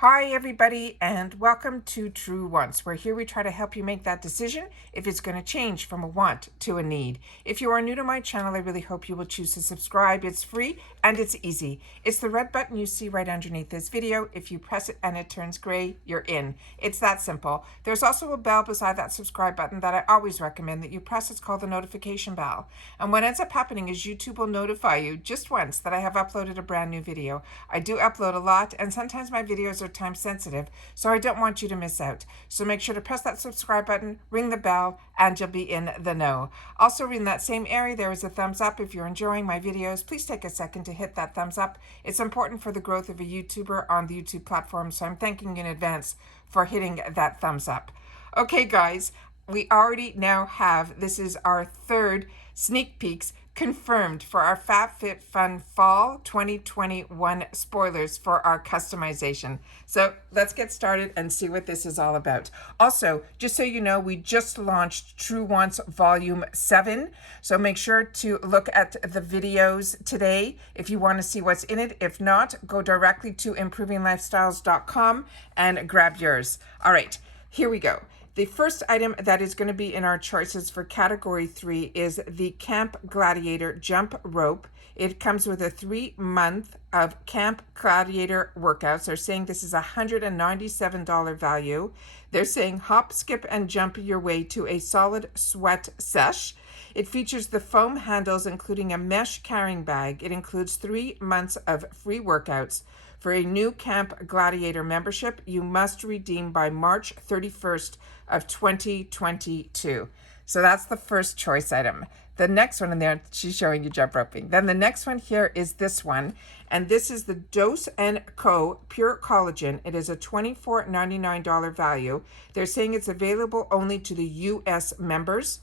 Hi everybody, and welcome to True Wants, where here we try to help you make that decision if it's going to change from a want to a need. If you are new to my channel, I really hope you will choose to subscribe. It's free and it's easy. It's the red button you see right underneath this video. If you press it and it turns gray, you're in. It's that simple. There's also a bell beside that subscribe button that I always recommend that you press. It's called the notification bell. And what ends up happening is YouTube will notify you just once that I have uploaded a brand new video. I do upload a lot, and sometimes my videos are time sensitive, so I don't want you to miss out. So make sure to press that subscribe button, ring the bell, and you'll be in the know. Also, in that same area, there is a thumbs up. If you're enjoying my videos, please take a second to hit that thumbs up. It's important for the growth of a YouTuber on the YouTube platform, so I'm thanking you in advance for hitting that thumbs up. Okay, guys, we already now have, this is our third sneak peeks confirmed for our FABFITFUN Fall 2021 spoilers for our customization. So let's get started and see what this is all about. Also, just so you know, we just launched True Wants Volume 7. So make sure to look at the videos today if you want to see what's in it. If not, go directly to improvinglifestyles.com and grab yours. All right, here we go. The first item that is going to be in our choices for category 3 is the Camp Gladiator Jump Rope. It comes with a 3-month of Camp Gladiator workouts. They're saying this is a $197 value. They're saying hop, skip, and jump your way to a solid sweat sesh. It features the foam handles, including a mesh carrying bag. It includes 3 months of free workouts. For a new Camp Gladiator membership, you must redeem by March 31st of 2022. So that's the first choice item. The next one in there, she's showing you jump roping. Then the next one here is this one, and this is the Dose & Co. Pure Collagen. It is a $24.99 value. They're saying it's available only to the US members.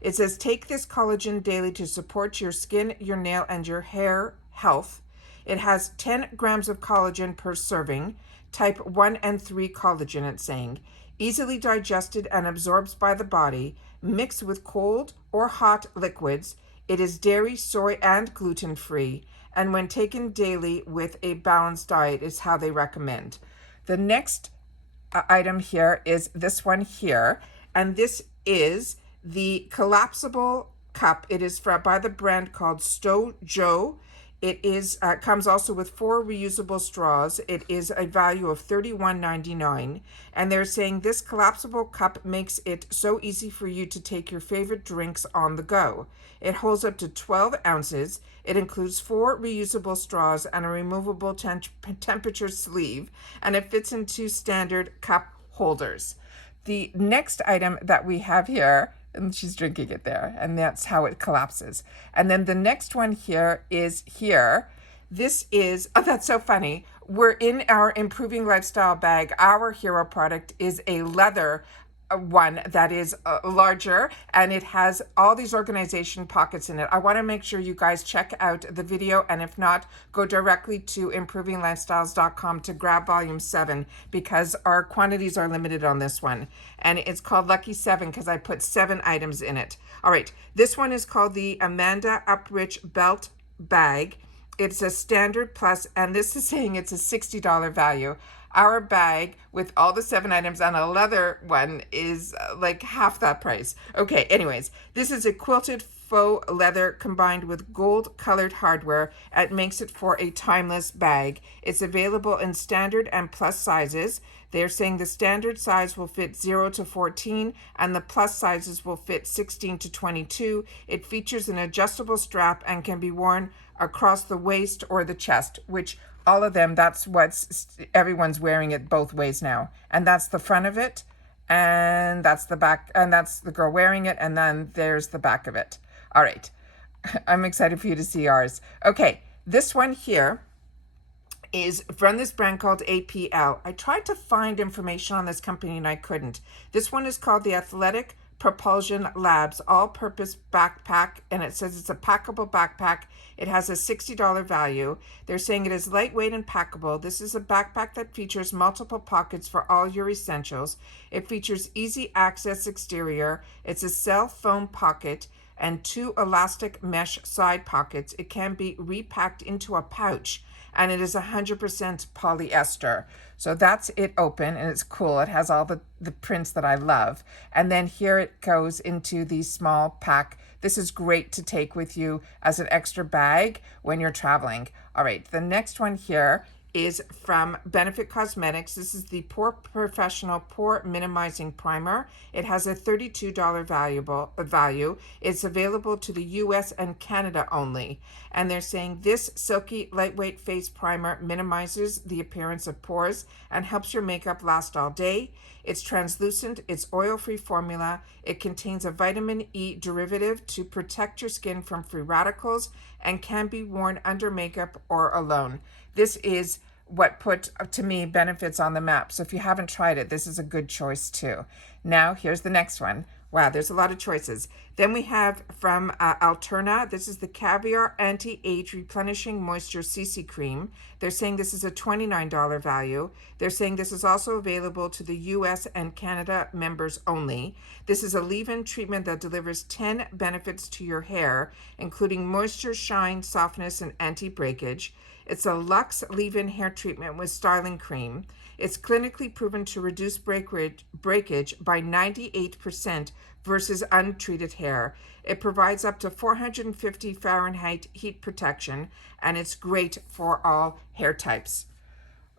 It says, take this collagen daily to support your skin, your nail, and your hair health. It has 10 grams of collagen per serving, type 1 and 3 collagen, it's saying. Easily digested and absorbs by the body, mixed with cold or hot liquids. It is dairy, soy, and gluten-free, and when taken daily with a balanced diet is how they recommend. The next item here is this one here, and this is the collapsible cup. It is by the brand called Stojo. It is comes also with 4 reusable straws. It is a value of $31.99. And they're saying this collapsible cup makes it so easy for you to take your favorite drinks on the go. It holds up to 12 ounces. It includes 4 reusable straws and a removable temperature sleeve. And it fits into standard cup holders. The next item that we have here, and she's drinking it there, and that's how it collapses. And then the next one here is here. This is, oh, that's so funny. We're in our Improving Lifestyle bag. Our hero product is a leather one that is larger, and it has all these organization pockets in it. I want to make sure you guys check out the video, and if not, go directly to improvinglifestyles.com to grab volume 7 because our quantities are limited on this one. And it's called Lucky 7 because I put 7 items in it. All right, this one is called the Amanda Uprich Belt Bag. It's a standard plus, and this is saying it's a $60 value. Our bag with all the 7 items on a leather one is like half that price. Okay, anyways, this is a quilted faux leather combined with gold colored hardware. It makes it for a timeless bag. It's available in standard and plus sizes. They're saying the standard size will fit 0 to 14 and the plus sizes will fit 16 to 22. It features an adjustable strap and can be worn across the waist or the chest, which all of them, that's what's, everyone's wearing it both ways now. And that's the front of it, and that's the back, and that's the girl wearing it, and then there's the back of it. All right, I'm excited for you to see ours. Okay, this one here is from this brand called APL. I tried to find information on this company and I couldn't. This one is called the Athletic Propulsion Labs all-purpose backpack, and it says it's a packable backpack. It has a $60 value. They're saying it is lightweight and packable. This is a backpack that features multiple pockets for all your essentials. It features easy access exterior. It's a cell foam pocket and 2 elastic mesh side pockets. It can be repacked into a pouch and it is 100% polyester. So that's it open, and it's cool. It has all the prints that I love. And then here it goes into the small pack. This is great to take with you as an extra bag when you're traveling. All right, the next one here is from Benefit Cosmetics. This is the Pore Professional Pore Minimizing Primer. It has a $32 value. It's available to the US and Canada only. And they're saying this silky, lightweight face primer minimizes the appearance of pores and helps your makeup last all day. It's translucent, it's oil-free formula. It contains a vitamin E derivative to protect your skin from free radicals and can be worn under makeup or alone. This is what put, to me, Benefits on the map. So if you haven't tried it, this is a good choice too. Now, here's the next one. Wow, there's a lot of choices. Then we have from Alterna, this is the Caviar Anti-Age Replenishing Moisture CC Cream. They're saying this is a $29 value. They're saying this is also available to the US and Canada members only. This is a leave-in treatment that delivers 10 benefits to your hair, including moisture, shine, softness, and anti-breakage. It's a luxe leave-in hair treatment with styling cream. It's clinically proven to reduce breakage by 98% versus untreated hair. It provides up to 450 Fahrenheit heat protection, and it's great for all hair types.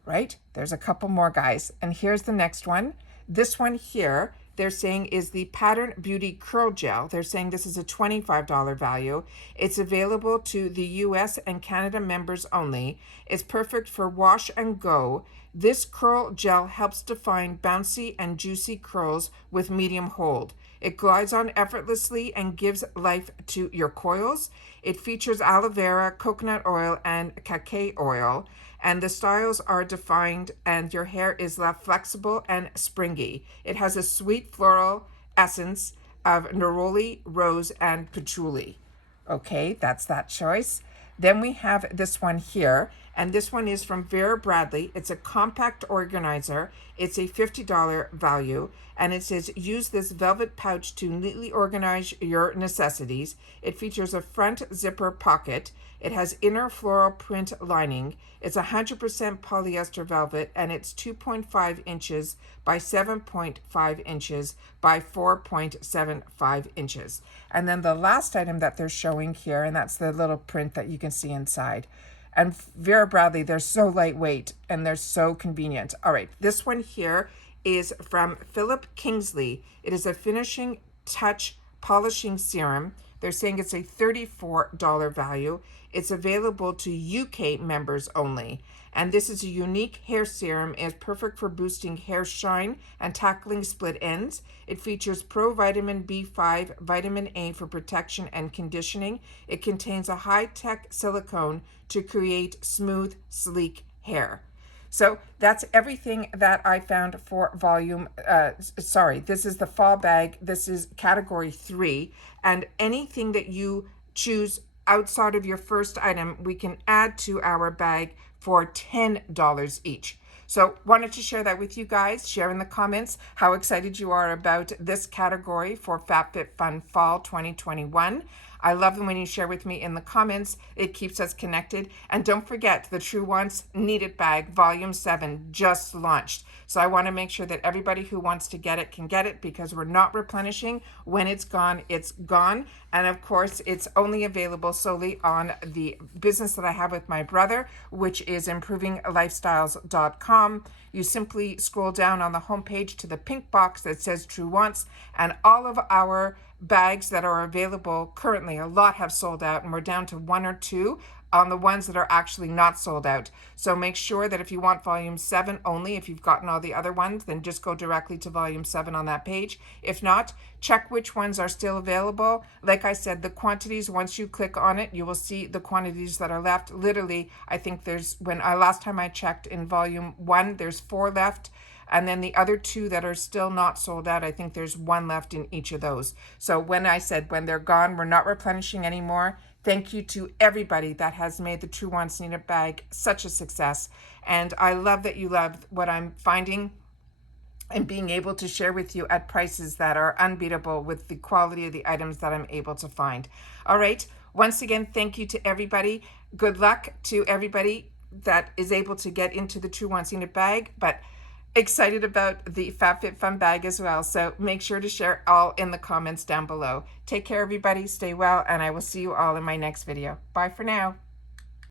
Right? There's a couple more, guys. And here's the next one. This one here, they're saying is the Pattern Beauty Curl Gel. They're saying this is a $25 value. It's available to the US and Canada members only. It's perfect for wash and go. This curl gel helps define bouncy and juicy curls with medium hold. It glides on effortlessly and gives life to your coils. It features aloe vera, coconut oil, and cacao oil. And the styles are defined and your hair is left flexible and springy. It has a sweet floral essence of neroli, rose, and patchouli. Okay, that's that choice. Then we have this one here, and this one is from Vera Bradley. It's a compact organizer. It's a $50 value, and it says use this velvet pouch to neatly organize your necessities. It features a front zipper pocket. It has inner floral print lining. It's 100% polyester velvet, and it's 2.5 inches by 7.5 inches by 4.75 inches. And then the last item that they're showing here, and that's the little print that you can see inside. And Vera Bradley, they're so lightweight and they're so convenient. All right, this one here is from Philip Kingsley. It is a finishing touch polishing serum. They're saying it's a $34 value. It's available to UK members only. And this is a unique hair serum. It's perfect for boosting hair shine and tackling split ends. It features provitamin B5, vitamin A for protection and conditioning. It contains a high-tech silicone to create smooth, sleek hair. So that's everything that I found for this is the fall bag. This is category 3. And anything that you choose outside of your first item, we can add to our bag for $10 each. So wanted to share that with you guys. Share in the comments how excited you are about this category for FABFITFUN Fall 2021. I love them when you share with me in the comments. It keeps us connected. And don't forget, the True Wants Need It Bag Volume 7 just launched. So I want to make sure that everybody who wants to get it can get it, because we're not replenishing. When it's gone, it's gone. And of course, it's only available solely on the business that I have with my brother, which is improvinglifestyles.com. You simply scroll down on the homepage to the pink box that says True Wants, and all of our bags that are available currently, a lot have sold out, and we're down to 1 or 2 on the ones that are actually not sold out. So make sure that if you want volume 7 only, if you've gotten all the other ones, then just go directly to volume 7 on that page. If not, check which ones are still available. Like I said, the quantities, once you click on it, you will see the quantities that are left. Literally, I think last time I checked in volume 1, there's 4 left. And then the other 2 that are still not sold out, I think there's 1 left in each of those. So when I said when they're gone, we're not replenishing anymore. Thank you to everybody that has made the True Wants Need It bag such a success. And I love that you love what I'm finding and being able to share with you at prices that are unbeatable with the quality of the items that I'm able to find. All right. Once again, thank you to everybody. Good luck to everybody. that is able to get into the True Wants Unit bag, but excited about the FABFITFUN bag as well. So make sure to share all in the comments down below. Take care, everybody. Stay well, and I will see you all in my next video. Bye for now.